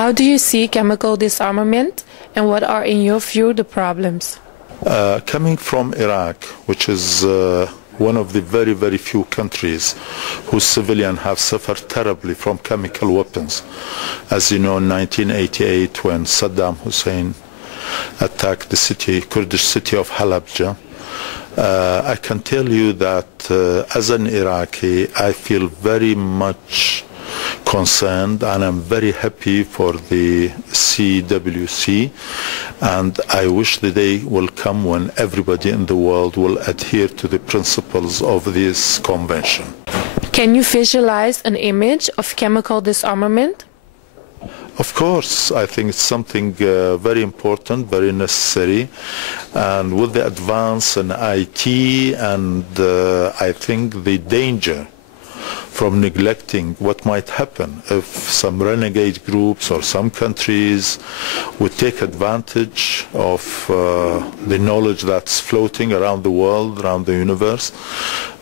How do you see chemical disarmament, and what are, in your view, the problems? Coming from Iraq, which is one of the very, very few countries whose civilians have suffered terribly from chemical weapons. As you know, in 1988, when Saddam Hussein attacked the Kurdish city of Halabja, I can tell you that as an Iraqi, I feel very much concerned, and I'm very happy for the CWC, and I wish the day will come when everybody in the world will adhere to the principles of this convention. Can you visualize an image of chemical disarmament? Of course, I think it's something very important, very necessary, and with the advance in IT and I think the danger from neglecting what might happen if some renegade groups or some countries would take advantage of the knowledge that's floating around the world, around the universe,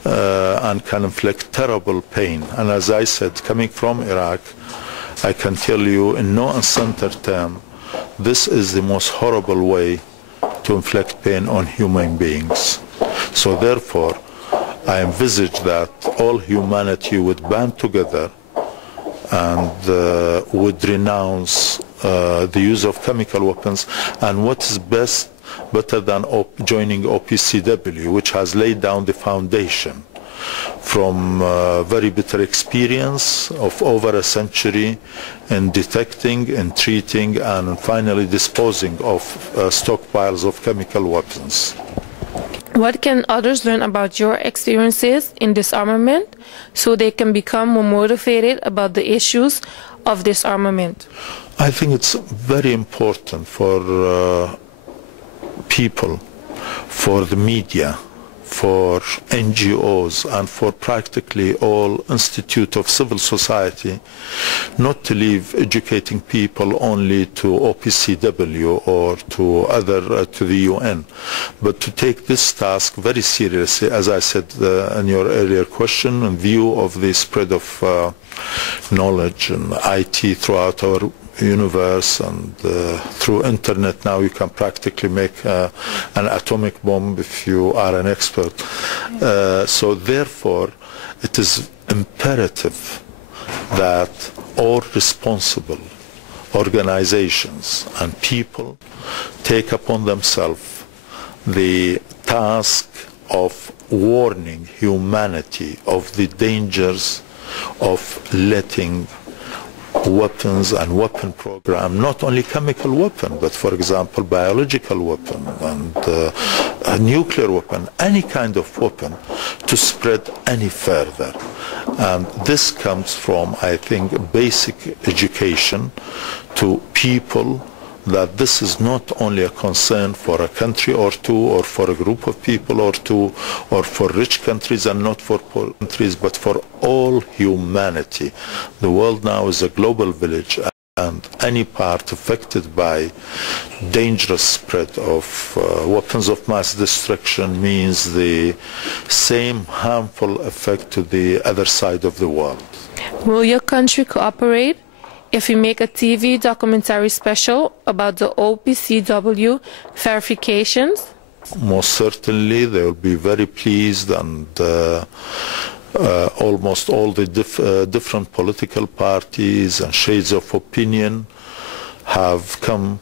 and can inflict terrible pain. And as I said, coming from Iraq, I can tell you in no uncensored term, this is the most horrible way to inflict pain on human beings. So therefore, I envisage that all humanity would band together and would renounce the use of chemical weapons. And what is better than joining OPCW, which has laid down the foundation from very bitter experience of over a century in detecting and treating and finally disposing of stockpiles of chemical weapons. What can others learn about your experiences in disarmament so they can become more motivated about the issues of disarmament? I think it's very important for people, for the media, for NGOs, and for practically all institutes of civil society not to leave educating people only to OPCW or to the UN, but to take this task very seriously, as I said in your earlier question, in view of the spread of knowledge and IT throughout our universe, and through internet now you can practically make an atomic bomb if you are an expert. So therefore it is imperative that all responsible organizations and people take upon themselves the task of warning humanity of the dangers of letting weapons and weapon program, not only chemical weapon, but for example biological weapon and a nuclear weapon, any kind of weapon, to spread any further. And this comes from, I think, basic education to people, that this is not only a concern for a country or two, or for a group of people or two, or for rich countries and not for poor countries, but for all humanity. The world now is a global village, and any part affected by dangerous spread of weapons of mass destruction means the same harmful effect to the other side of the world. Will your country cooperate if you make a TV documentary special about the OPCW verifications? Most certainly, they will be very pleased, and almost all the different political parties and shades of opinion have come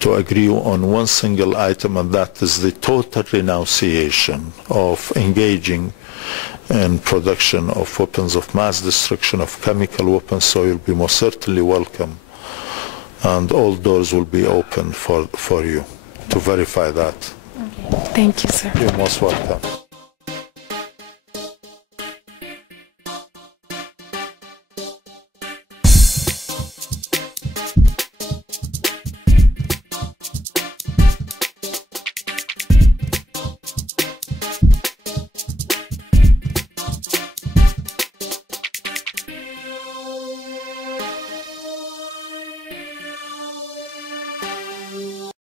to agree on one single item, and that is the total renunciation of engaging in production of weapons of mass destruction, of chemical weapons. So you'll be most certainly welcome, and all doors will be open for you to verify that. Okay. Thank you, sir. You're most welcome.